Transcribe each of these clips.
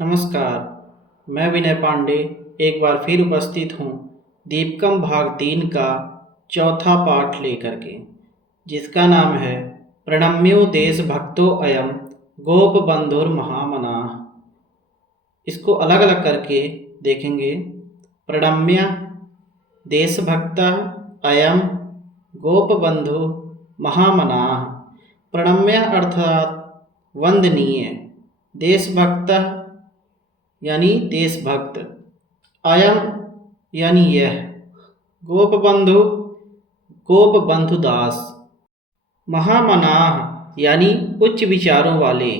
नमस्कार, मैं विनय पांडे एक बार फिर उपस्थित हूँ दीपकम भाग 3 का चौथा पाठ लेकर के, जिसका नाम है प्रणम्यो देशभक्तो अयम गोप बंधुर महामनाः। इसको अलग अलग करके देखेंगे। प्रणम्य देशभक्तः अयम गोप बंधु महामनाः। प्रणम्य अर्थात वंदनीय, देशभक्तः यानी देशभक्त, अयम यानी यह, गोप बंधु गोप बंधुदास, महामनाः यानी उच्च विचारों वाले।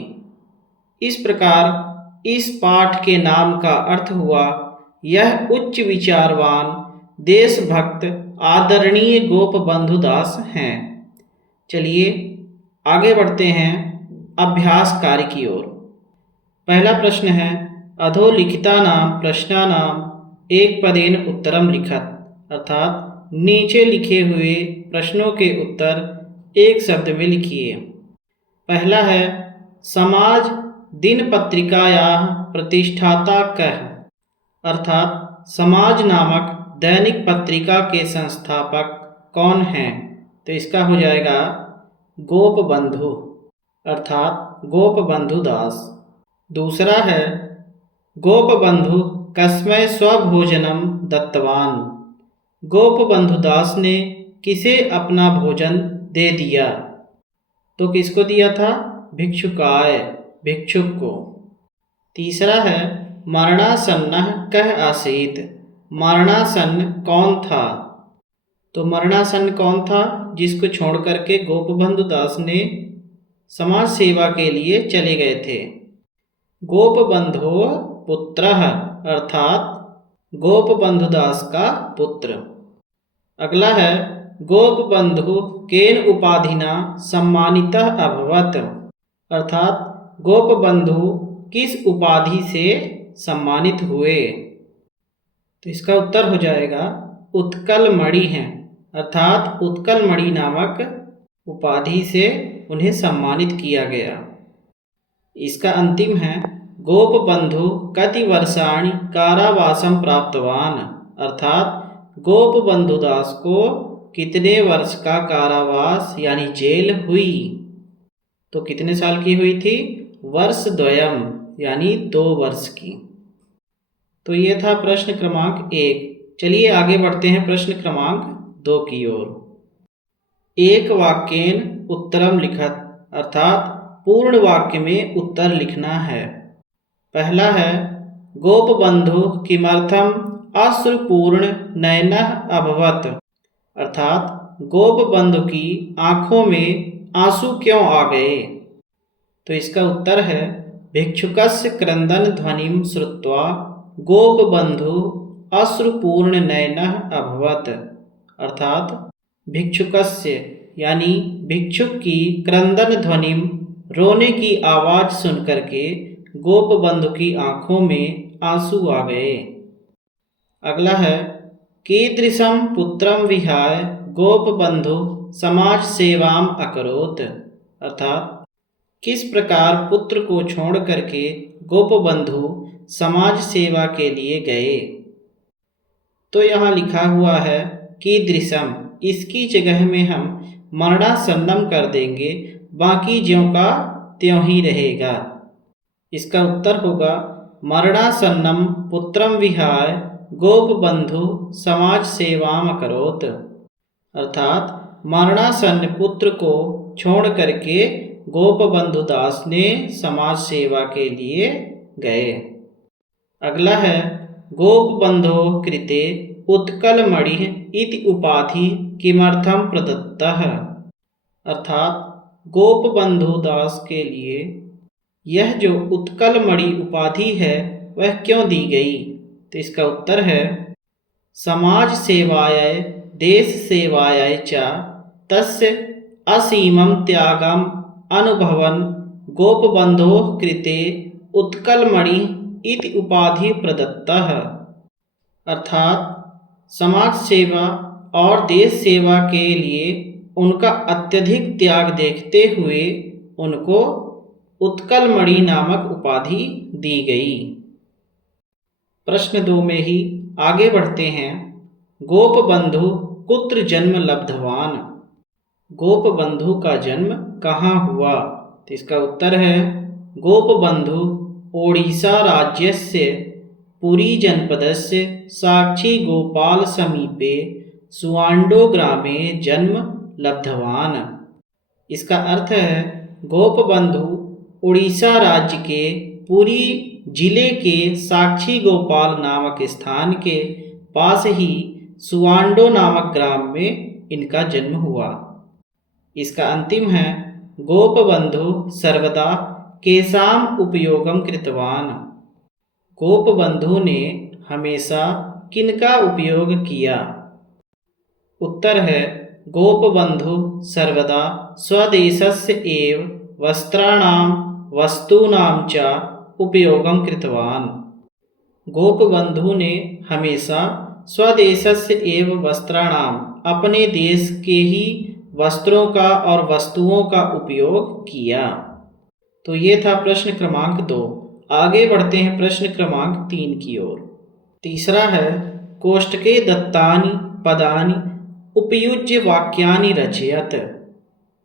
इस प्रकार इस पाठ के नाम का अर्थ हुआ यह उच्च विचारवान देशभक्त आदरणीय गोप बंधुदास हैं। चलिए आगे बढ़ते हैं अभ्यास कार्य की ओर। पहला प्रश्न है अधोलिखितानां प्रश्नानां एकपदेन उत्तरम लिखत, अर्थात नीचे लिखे हुए प्रश्नों के उत्तर एक शब्द में लिखिए। पहला है समाज दिन पत्रिकायाः प्रतिष्ठाता कः, अर्थात समाज नामक दैनिक पत्रिका के संस्थापक कौन हैं। तो इसका हो जाएगा गोप बंधु, अर्थात गोप बंधुदास। दूसरा है गोप बंधु कस्मै स्वभोजनम दत्तवान, गोप बंधुदास ने किसे अपना भोजन दे दिया। तो किसको दिया था? भिक्षुकाय, भिक्षुक को। तीसरा है मरणासन्नः कः आसीत्, मरणासन्न कौन था। तो मरणासन्न कौन था? जिसको छोड़ करके गोप बंधुदास ने समाज सेवा के लिए चले गए थे। गोप बंधो पुत्रः, अर्थात गोप बंधुदास का पुत्र। अगला है गोप बंधु केन उपाधिना सम्मानितः अभवत्, अर्थात गोप बंधु किस उपाधि से सम्मानित हुए। तो इसका उत्तर हो जाएगा उत्कल मणि हैं, अर्थात उत्कल मणि नामक उपाधि से उन्हें सम्मानित किया गया। इसका अंतिम है गोप बंधु कति वर्षाणि कारावासम प्राप्तवान, अर्थात गोप बंधुदास को कितने वर्ष का कारावास यानी जेल हुई। तो कितने साल की हुई थी? वर्ष द्वयम यानी 2 वर्ष की। तो ये था प्रश्न क्रमांक 1। चलिए आगे बढ़ते हैं प्रश्न क्रमांक 2 की ओर। एक वाक्येन उत्तरम लिखत, अर्थात पूर्ण वाक्य में उत्तर लिखना है। पहला है गोप बंधु किमर्थम अश्रुपूर्ण नयनः अभवत्, अर्थात गोप बंधु की आंखों में आंसू क्यों आ गए। तो इसका उत्तर है भिक्षुकस्य क्रंदन ध्वनिं श्रुत्वा गोप बंधु अश्रुपूर्ण नयनः अभवत्, अर्थात भिक्षुकस्य यानी भिक्षुक की क्रंदन ध्वनिं, रोने की आवाज सुन करके गोप बंधु की आंखों में आंसू आ गए। अगला है कीदृशं पुत्रम विहाय गोप बंधु समाज सेवाम अकरोत्, अर्थात किस प्रकार पुत्र को छोड़ करके गोप बंधु समाज सेवा के लिए गए। तो यहाँ लिखा हुआ है कीदृशम, इसकी जगह में हम मरणासन्नम कर देंगे, बाकी ज्यों का त्यों ही रहेगा। इसका उत्तर होगा मरणासन्नम पुत्रम विहाय गोप बंधु समाज सेवाम अकरोत्, अर्थात मरणासन्न पुत्र को छोड़ करके गोप बंधुदास ने समाज सेवा के लिए गए। अगला है गोप बंधो कृते उत्कल मणि इति उपाधि किमर्थम प्रदत्तः, अर्थात गोप बंधुदास के लिए यह जो उत्कल मणि उपाधि है वह क्यों दी गई। तो इसका उत्तर है समाज सेवाय देश सेवाय च तस्य असीमं त्यागम अनुभवन् गोप बंधोः कृते उत्कल मणि इति उपाधि प्रदत्तः, अर्थात समाज सेवा और देश सेवा के लिए उनका अत्यधिक त्याग देखते हुए उनको उत्कलमणि नामक उपाधि दी गई। प्रश्न 2 में ही आगे बढ़ते हैं। गोपबंधु कुत्र जन्म लब्धवान? गोपबंधु का जन्म कहाँ हुआ? तो इसका उत्तर है गोपबंधु ओडिशा राज्यस्य पुरी जनपदस्य साक्षी गोपाल समीपे सुवांडो ग्रामे जन्म लब्धवान। इसका अर्थ है गोपबंधु उड़ीसा राज्य के पुरी जिले के साक्षी गोपाल नामक स्थान के पास ही सुवांडो नामक ग्राम में इनका जन्म हुआ। इसका अंतिम है गोपबंधु सर्वदा केसाम उपयोगम कृतवान। गोपबंधु ने हमेशा किनका उपयोग किया? उत्तर है गोपबंधु सर्वदा स्वदेशस्य एव वस्त्राणां वस्तूनां च उपयोगं कृतवान। गोपबंधु ने हमेशा स्वदेशस्य एव वस्त्राणां अपने देश के ही वस्त्रों का और वस्तुओं का उपयोग किया। तो ये था प्रश्न क्रमांक 2। आगे बढ़ते हैं प्रश्न क्रमांक 3 की ओर। तीसरा है कोष्टके दत्तानि पदानि उपयुज्य वाक्यानि रचयत।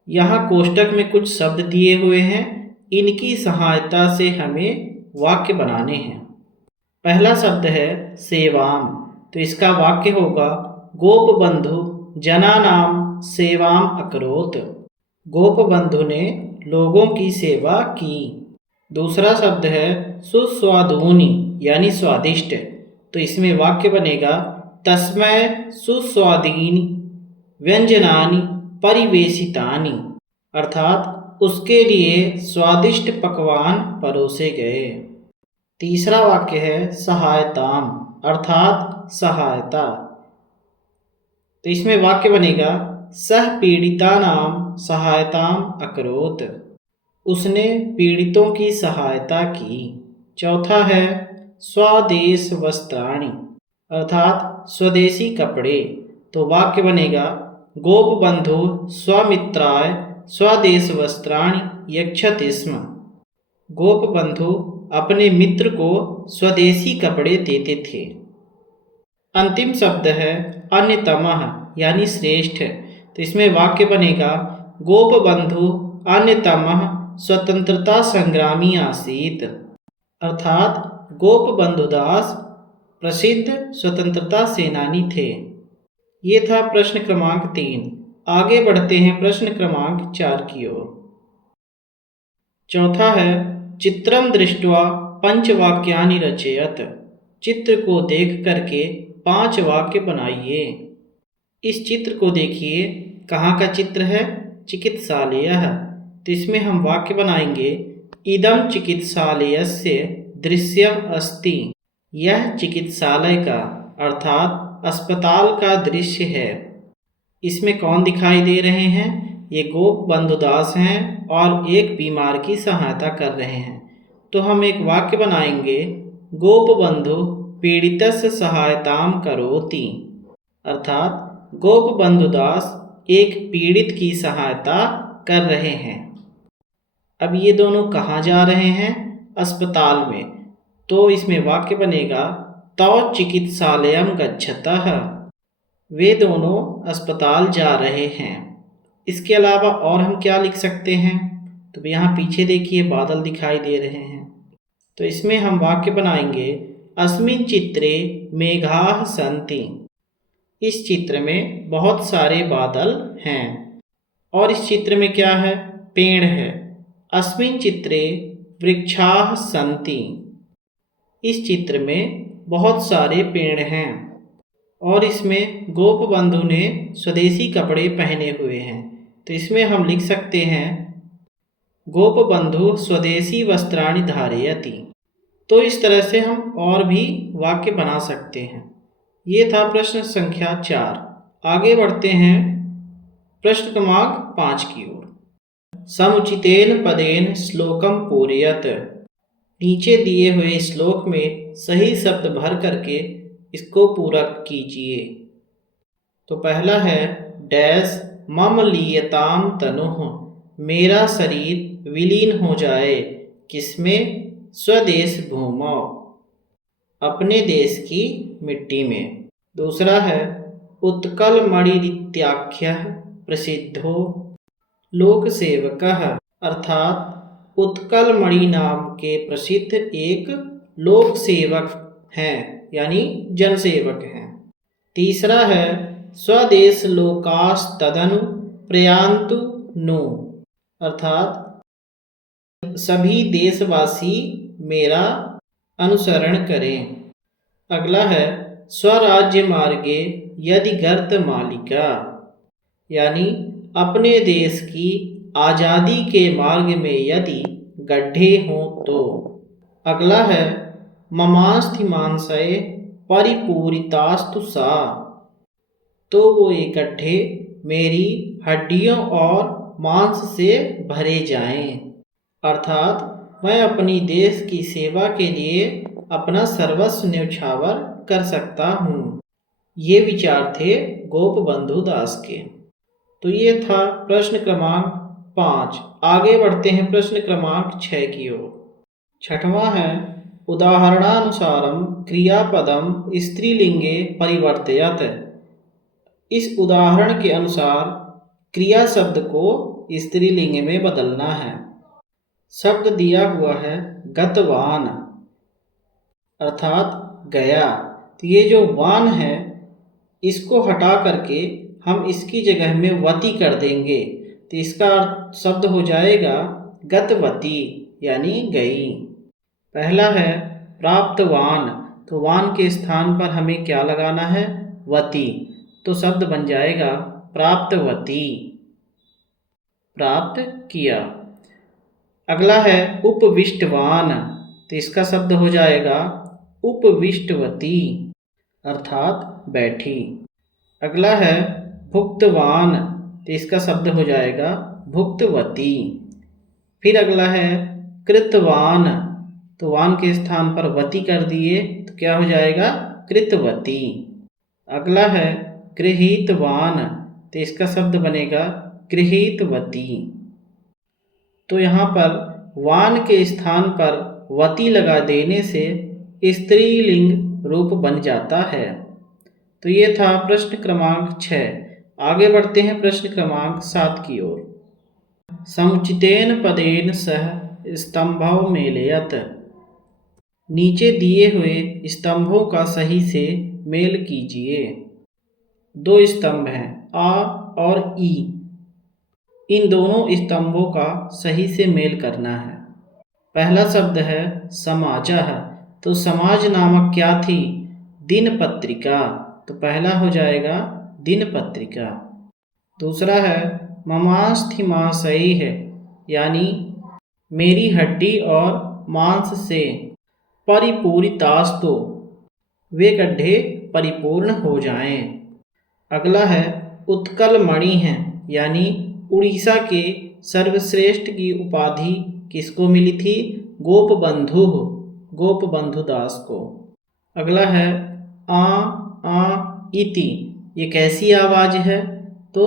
यहाँ कोष्टक में कुछ शब्द दिए हुए हैं, इनकी सहायता से हमें वाक्य बनाने हैं। पहला शब्द है सेवाम, तो इसका वाक्य होगा गोपबंधु जनानाम सेवाम अकरोत। गोपबंधु ने लोगों की सेवा की। दूसरा शब्द है सुस्वादूनि यानी स्वादिष्ट, तो इसमें वाक्य बनेगा तस्मै सुस्वादीनि व्यंजनानि परिवेशितानि, अर्थात उसके लिए स्वादिष्ट पकवान परोसे गए। तीसरा वाक्य है सहायताम, अर्थात सहायता, तो इसमें वाक्य बनेगा सह पीड़िता नाम सहायताम अकरोत, उसने पीड़ितों की सहायता की। चौथा है स्वदेश वस्त्राणि, अर्थात स्वदेशी कपड़े, तो वाक्य बनेगा गोपबंधु स्वमित्राय स्वदेश वस्त्राणि यच्छति स्म। गोपबंधु अपने मित्र को स्वदेशी कपड़े देते थे। अंतिम शब्द है अन्यतमः यानी श्रेष्ठ, तो इसमें वाक्य बनेगा गोपबंधु अन्यतमः स्वतंत्रता संग्रामी आसीत, अर्थात गोपबंधुदास प्रसिद्ध स्वतंत्रता सेनानी थे। ये था प्रश्न क्रमांक 3। आगे बढ़ते हैं प्रश्न क्रमांक 4 की ओर। चौथा है चित्रम दृष्ट्वा पंचवाक्यानि रचयत। चित्र को देख करके 5 वाक्य बनाइए। इस चित्र को देखिए, कहाँ का चित्र है? चिकित्सालय, तो इसमें हम वाक्य बनाएंगे इदम चिकित्सालयस्य दृश्यम अस्ति। यह चिकित्सालय का अर्थात अस्पताल का दृश्य है। इसमें कौन दिखाई दे रहे हैं? ये गोपबंधुदास हैं और एक बीमार की सहायता कर रहे हैं। तो हम एक वाक्य बनाएंगे गोपबंधु पीड़ितस्य सहायताम करोति, अर्थात गोपबंधुदास एक पीड़ित की सहायता कर रहे हैं। अब ये दोनों कहाँ जा रहे हैं? अस्पताल में, तो इसमें वाक्य बनेगा तौ चिकित्सालयम गच्छतः। वे दोनों अस्पताल जा रहे हैं। इसके अलावा और हम क्या लिख सकते हैं? तो यहाँ पीछे देखिए बादल दिखाई दे रहे हैं, तो इसमें हम वाक्य बनाएंगे अस्मिन् चित्रे मेघाः सन्ति। इस चित्र में बहुत सारे बादल हैं। और इस चित्र में क्या है? पेड़ है। अस्मिन् चित्रे वृक्षाः सन्ति। इस चित्र में बहुत सारे पेड़ हैं। और इसमें गोपबंधु ने स्वदेशी कपड़े पहने हुए हैं, तो इसमें हम लिख सकते हैं गोपबंधु स्वदेशी वस्त्राणि धारयति। तो इस तरह से हम और भी वाक्य बना सकते हैं। ये था प्रश्न संख्या 4। आगे बढ़ते हैं प्रश्न क्रमांक 5 की ओर। समुचितेन पदेन श्लोकम पूरयत। नीचे दिए हुए श्लोक में सही शब्द भर करके इसको पूरा कीजिए। तो पहला है डैश मम लीयताम तनुः, मेरा शरीर विलीन हो जाए किसमें? स्वदेश भूमौ, अपने देश की मिट्टी में। दूसरा है उत्कल मणिरित्याख्यः प्रसिद्धो लोक सेवकः, अर्थात उत्कल मणि नाम के प्रसिद्ध एक लोक सेवक हैं, यानी जनसेवक हैं। तीसरा है स्वदेश लोकास्तदनु प्रयान्तु नु, अर्थात सभी देशवासी मेरा अनुसरण करें। अगला है स्वराज्य मार्गे यदि गर्त मालिका, यानी अपने देश की आज़ादी के मार्ग में यदि गड्ढे हों तो। अगला है ममास्थिमांसये परिपूरितास्तु सा, तो वो ये गड्ढे मेरी हड्डियों और मांस से भरे जाएं, अर्थात मैं अपनी देश की सेवा के लिए अपना सर्वस्व न्यौछावर कर सकता हूँ। ये विचार थे गोपबंधु दास के। तो ये था प्रश्न क्रमांक 5। आगे बढ़ते हैं प्रश्न क्रमांक 6 की ओर। छठवां है उदाहरणानुसारम क्रियापदम स्त्रीलिंगे परिवर्तयत। इस उदाहरण के अनुसार क्रिया शब्द को स्त्रीलिंग में बदलना है। शब्द दिया हुआ है गतवान, अर्थात गया। तो ये जो वान है इसको हटा करके हम इसकी जगह में वती कर देंगे, तो इसका शब्द हो जाएगा गतवती, यानी गई। पहला है प्राप्तवान, तो वान के स्थान पर हमें क्या लगाना है? वती, तो शब्द बन जाएगा प्राप्तवती, प्राप्त किया। अगला है उपविष्टवान, तो इसका शब्द हो जाएगा उपविष्टवती, अर्थात बैठी। अगला है भुक्तवान, तो इसका शब्द हो जाएगा भुक्तवती। फिर अगला है कृतवान, तो वान के स्थान पर वती कर दिए तो क्या हो जाएगा? कृतवती। अगला है गृहीतवान, तो इसका शब्द बनेगा गृहीतवती। तो यहाँ पर वान के स्थान पर वती लगा देने से स्त्रीलिंग रूप बन जाता है। तो ये था प्रश्न क्रमांक 6। आगे बढ़ते हैं प्रश्न क्रमांक 7 की ओर। समुचितेन पदेन सह स्तंभों मेलयत। नीचे दिए हुए स्तंभों का सही से मेल कीजिए। 2 स्तंभ हैं आ और ई, इन दोनों स्तंभों का सही से मेल करना है। पहला शब्द है समाजः, तो समाज नामक क्या थी? दिन पत्रिका, तो पहला हो जाएगा दिन पत्रिका। दूसरा है ममास्थिमाशयैः, यानी मेरी हड्डी और मांस से परिपूरितास्तु, वे गड्ढे परिपूर्ण हो जाएं। अगला है उत्कल मणि है, यानी उड़ीसा के सर्वश्रेष्ठ की उपाधि किसको मिली थी? गोपबंधु, गोपबंधु दास को। अगला है आ इति, ये कैसी आवाज है? तो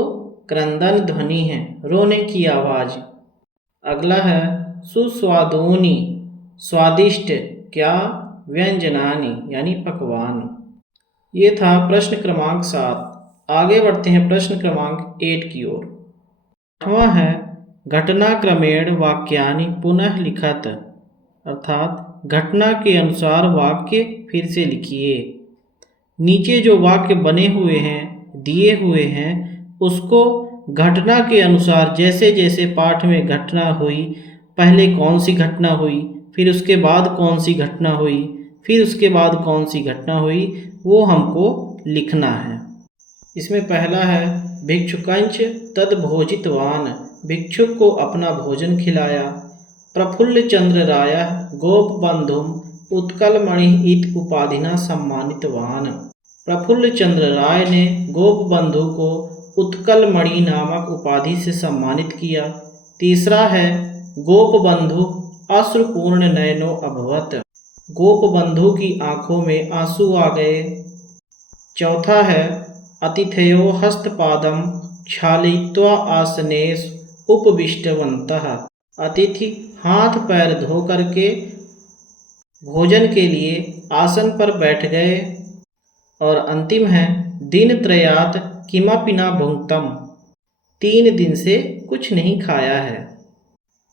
क्रंदन ध्वनि है, रोने की आवाज। अगला है सुस्वादूनि, स्वादिष्ट क्या? व्यंजनानि, यानी पकवान। ये था प्रश्न क्रमांक 7। आगे बढ़ते हैं प्रश्न क्रमांक 8 की ओर। 8वां है घटनाक्रमेण वाक्यानि पुनः लिखत, अर्थात घटना के अनुसार वाक्य फिर से लिखिए। नीचे जो वाक्य बने हुए हैं, दिए हुए हैं, उसको घटना के अनुसार जैसे जैसे पाठ में घटना हुई, पहले कौन सी घटना हुई, फिर उसके बाद कौन सी घटना हुई, फिर उसके बाद कौन सी घटना हुई, वो हमको लिखना है। इसमें पहला है भिक्षुकंच तद्भोजितवान, भिक्षुक को अपना भोजन खिलाया। प्रफुल्ल चंद्र राय गोपबंधुम उत्कलमणि इत उपाधिना सम्मानितवान, प्रफुल्ल चंद्र राय ने गोपबंधु को उत्कलमणि नामक उपाधि से सम्मानित किया। तीसरा है गोपबंधु अश्रुपूर्ण नयनो अभवत, गोपबंधु की आंखों में आंसू आ गए। चौथा है अतिथयो हस्तपादम क्षालयित्वा आसनेषु उपविष्टवन्तः, अतिथि हाथ पैर धो करके भोजन के लिए आसन पर बैठ गए। और अंतिम है दिन त्रयात किमपि न भुंक्तम, 3 दिन से कुछ नहीं खाया है।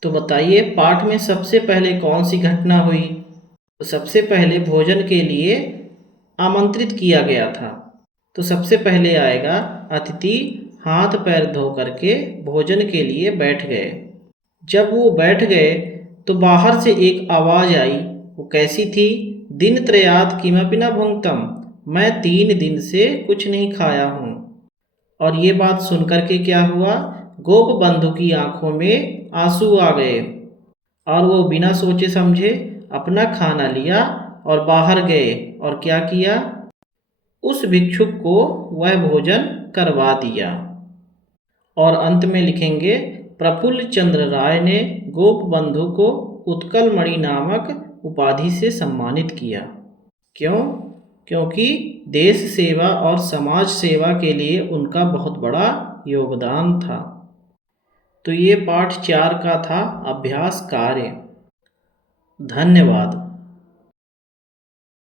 तो बताइए पाठ में सबसे पहले कौन सी घटना हुई? तो सबसे पहले भोजन के लिए आमंत्रित किया गया था। तो सबसे पहले आएगा अतिथि हाथ पैर धो करके भोजन के लिए बैठ गए। जब वो बैठ गए तो बाहर से एक आवाज़ आई। वो कैसी थी? दिन त्रयात किमपि न भुंक्तम, मैं 3 दिन से कुछ नहीं खाया हूँ। और ये बात सुनकर के क्या हुआ? गोप बंधु की आंखों में आंसू आ गए और वो बिना सोचे समझे अपना खाना लिया और बाहर गए और क्या किया? उस भिक्षुक को वह भोजन करवा दिया। और अंत में लिखेंगे प्रफुल्ल चंद्र राय ने गोप बंधु को उत्कल मणि नामक उपाधि से सम्मानित किया। क्यों? क्योंकि देश सेवा और समाज सेवा के लिए उनका बहुत बड़ा योगदान था। तो ये पाठ 4 का था अभ्यास कार्य। धन्यवाद।